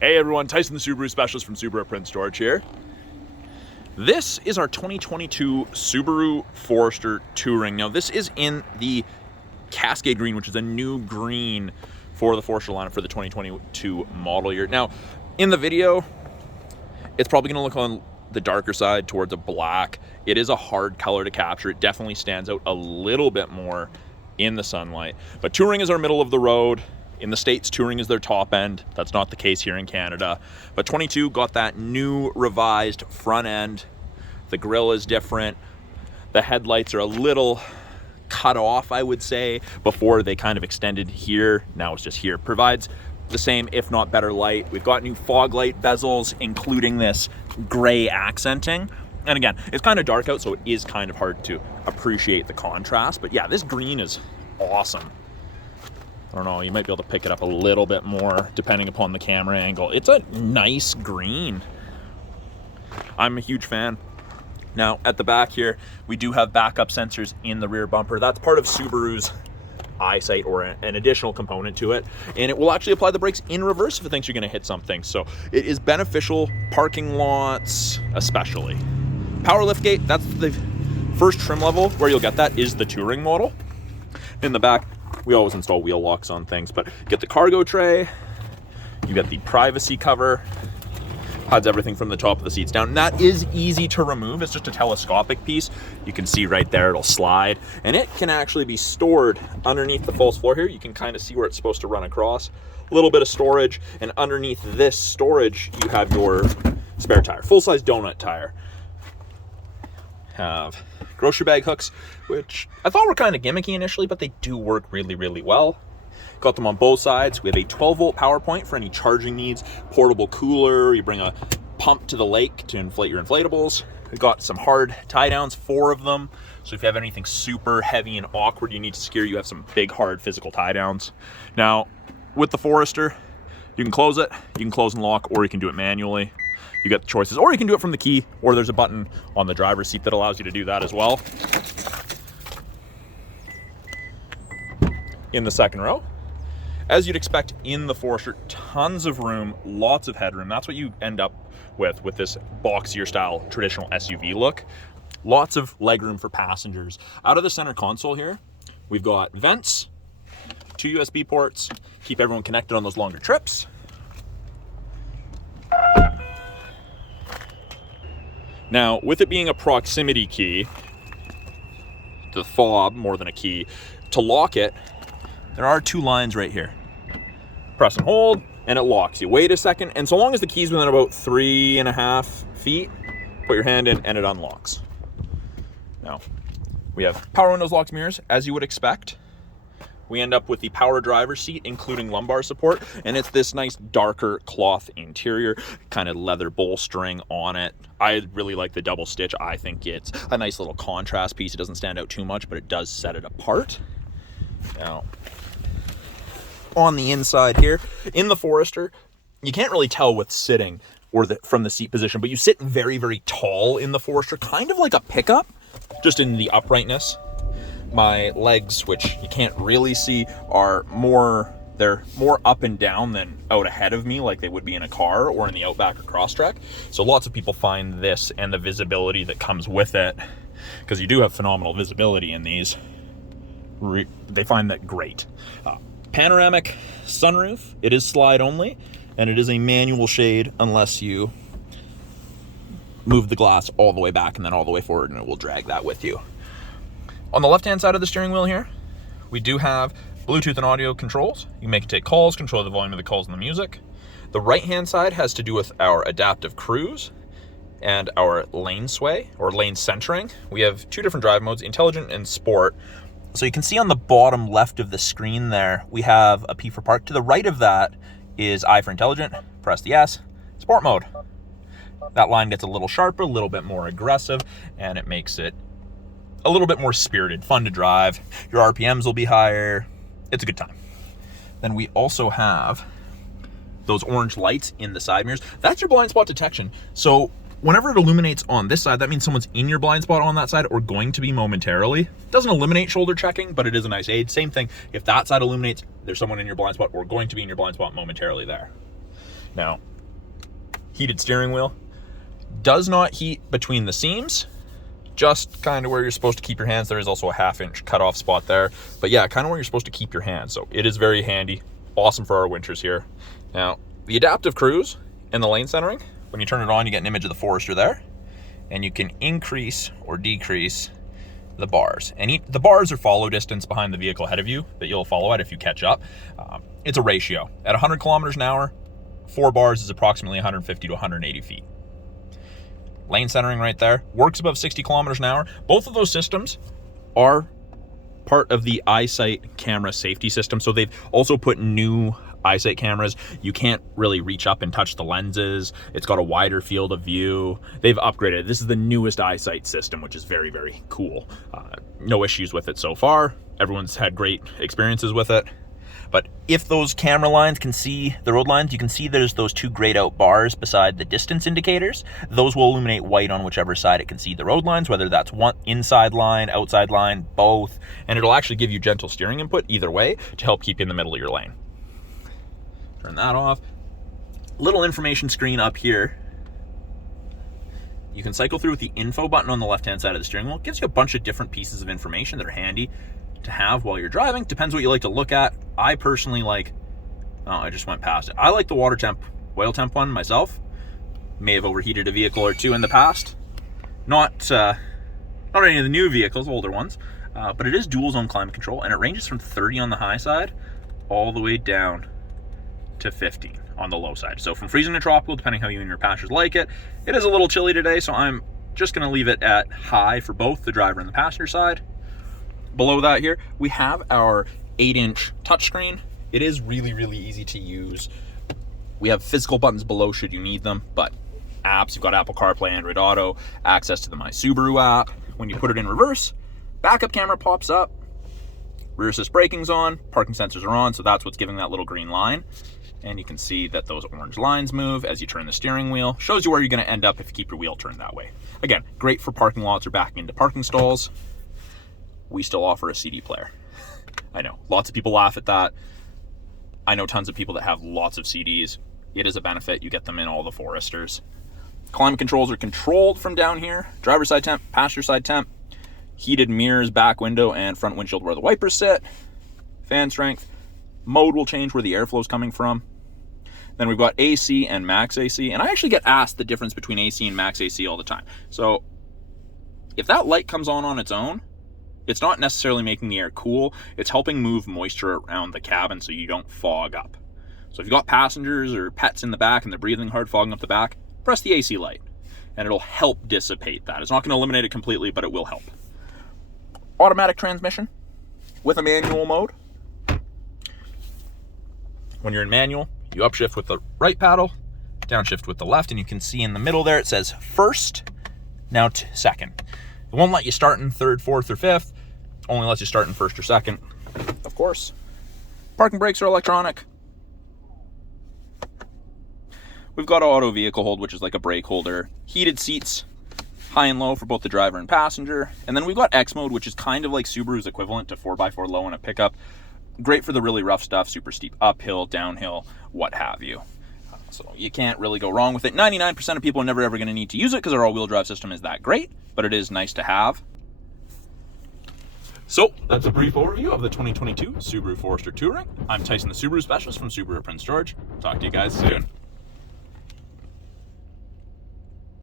Hey everyone, Tyson the Subaru specialist from Subaru Print Storage here. This is our 2022 Subaru Forester Touring. Now this is in the Cascade green, which is a new green for the Forester lineup for the 2022 model year. Now in the video, it's probably going to look on the darker side towards a black. It is a hard color to capture. It definitely stands out a little bit more in the sunlight. But Touring is our middle of the road. In the States, Touring is their top end. That's not the case here in Canada. But 22 got that new revised front end. The grille is different. The headlights are a little cut off, I would say, before they kind of extended here. Now it's just here. Provides the same, if not better light. We've got new fog light bezels, including this gray accenting. And again, it's kind of dark out, so it is kind of hard to appreciate the contrast. But yeah, this green is awesome. I don't know, you might be able to pick it up a little bit more depending upon the camera angle. It's a nice green. I'm a huge fan. Now, at the back here, we do have backup sensors in the rear bumper. That's part of Subaru's eyesight, or an additional component to it. And it will actually apply the brakes in reverse if it thinks you're gonna hit something. So it is beneficial, parking lots especially. Power liftgate, that's the first trim level where you'll get that, is the Touring model. In the back, we always install wheel locks on things, but get the cargo tray, you get the privacy cover, hides everything from the top of the seats down. And that is easy to remove. It's just a telescopic piece. You can see right there, it'll slide, and it can actually be stored underneath the false floor here. You can kind of see where it's supposed to run across. A little bit of storage, and underneath this storage, you have your spare tire, full-size donut tire. Have grocery bag hooks, which I thought were kind of gimmicky initially, but they do work really, really well. Got them on both sides. We have a 12-volt power point for any charging needs, portable cooler, you bring a pump to the lake to inflate your inflatables. We've got some hard tie downs, 4 of them. So if you have anything super heavy and awkward you need to secure, you have some big, hard physical tie downs. Now, with the Forester, you can close it, you can close and lock, or you can do it manually. You get the choices, or you can do it from the key, or there's a button on the driver's seat that allows you to do that as well. In the second row, as you'd expect in the Forester, tons of room, lots of headroom. That's what you end up with this boxier style traditional SUV look. Lots of legroom for passengers. Out of the center console here, we've got vents, 2 USB ports, keep everyone connected on those longer trips. Now, with it being a proximity key, the fob more than a key, to lock it, there are 2 lines right here. Press and hold, and it locks. You wait a second, and so long as the key's within about 3.5 feet, put your hand in and it unlocks. Now, we have power windows, locks, mirrors, as you would expect. We end up with the power driver's seat, including lumbar support, and it's this nice darker cloth interior, kind of leather bolstering on it. I really like the double stitch. I think it's a nice little contrast piece. It doesn't stand out too much, but it does set it apart. Now, on the inside here, in the Forester, you can't really tell with sitting or from the seat position, but you sit very, very tall in the Forester, kind of like a pickup, just in the uprightness. My legs, which you can't really see, they're more up and down than out ahead of me like they would be in a car or in the Outback or Crosstrek. So lots of people find this and the visibility that comes with it, because you do have phenomenal visibility in these, they find that great. Panoramic sunroof, it is slide only, and it is a manual shade unless you move the glass all the way back and then all the way forward, and it will drag that with you. On the left-hand side of the steering wheel here, we do have Bluetooth and audio controls. You can make it take calls, control the volume of the calls and the music. The right-hand side has to do with our adaptive cruise and our lane sway, or lane centering. We have 2 different drive modes, intelligent and sport. So you can see on the bottom left of the screen there, we have a P for park. To the right of that is I for intelligent, press the S, sport mode. That line gets a little sharper, a little bit more aggressive, and it makes it a little bit more spirited, fun to drive. Your RPMs will be higher. It's a good time. Then we also have those orange lights in the side mirrors. That's your blind spot detection. So whenever it illuminates on this side, that means someone's in your blind spot on that side or going to be momentarily. It doesn't eliminate shoulder checking, but it is a nice aid. Same thing, if that side illuminates, there's someone in your blind spot or going to be in your blind spot momentarily there. Now, heated steering wheel. Does not heat between the seams, just kind of where you're supposed to keep your hands. There is also a 1/2 inch cutoff spot there, but yeah, kind of where you're supposed to keep your hands. So it is very handy, awesome for our winters here. Now, the adaptive cruise and the lane centering, when you turn it on, you get an image of the Forester there, and you can increase or decrease the bars. And the bars are follow distance behind the vehicle ahead of you that you'll follow at if you catch up. It's a ratio. At 100 kilometers an hour, 4 bars is approximately 150 to 180 feet. Lane centering right there, works above 60 kilometers an hour. Both of those systems are part of the EyeSight camera safety system. So they've also put new EyeSight cameras. You can't really reach up and touch the lenses. It's got a wider field of view. They've upgraded. This is the newest EyeSight system, which is very, very cool. No issues with it so far. Everyone's had great experiences with it. But if those camera lines can see the road lines, you can see there's those 2 grayed out bars beside the distance indicators. Those will illuminate white on whichever side it can see the road lines, whether that's one inside line, outside line, both. And it'll actually give you gentle steering input either way to help keep you in the middle of your lane. Turn that off. Little information screen up here. You can cycle through with the info button on the left-hand side of the steering wheel. It gives you a bunch of different pieces of information that are handy to have while you're driving. Depends what you like to look at. I personally like, oh, I just went past it. I like the water temp, oil temp one myself. May have overheated a vehicle or two in the past. Not any of the new vehicles, older ones, but it is dual zone climate control, and it ranges from 30 on the high side all the way down to 15 on the low side. So from freezing to tropical, depending how you and your passengers like it. It is a little chilly today, so I'm just gonna leave it at high for both the driver and the passenger side. Below that here, we have our 8-inch touchscreen. It is really, really easy to use. We have physical buttons below should you need them, but apps, you've got Apple CarPlay, Android Auto, access to the My Subaru app. When you put it in reverse, backup camera pops up, rear assist braking's on, parking sensors are on, so that's what's giving that little green line. And you can see that those orange lines move as you turn the steering wheel. Shows you where you're gonna end up if you keep your wheel turned that way. Again, great for parking lots or backing into parking stalls. We still offer a CD player. I know, lots of people laugh at that. I know tons of people that have lots of CDs. It is a benefit. You get them in all the Foresters. Climate controls are controlled from down here. Driver's side temp, passenger side temp, heated mirrors, back window, and front windshield where the wipers sit. Fan strength. Mode will change where the airflow is coming from. Then we've got AC and max AC. And I actually get asked the difference between AC and max AC all the time. So if that light comes on its own, it's not necessarily making the air cool. It's helping move moisture around the cabin so you don't fog up. So if you've got passengers or pets in the back and they're breathing hard, fogging up the back, press the AC light and it'll help dissipate that. It's not going to eliminate it completely, but it will help. Automatic transmission with a manual mode. When you're in manual, you upshift with the right paddle, downshift with the left, and you can see in the middle there it says first, now second. It won't let you start in third, fourth, or fifth. Only lets you start in first or second, of course. Parking brakes are electronic. We've got auto vehicle hold, which is like a brake holder. Heated seats, high and low for both the driver and passenger. And then we've got X mode, which is kind of like Subaru's equivalent to 4x4 low in a pickup. Great for the really rough stuff, super steep uphill, downhill, what have you. So you can't really go wrong with it. 99% of people are never ever going to need to use it because our all-wheel drive system is that great, but it is nice to have. So that's a brief overview of the 2022 Subaru Forester Touring. I'm Tyson, the Subaru specialist from Subaru Prince George. Talk to you guys soon.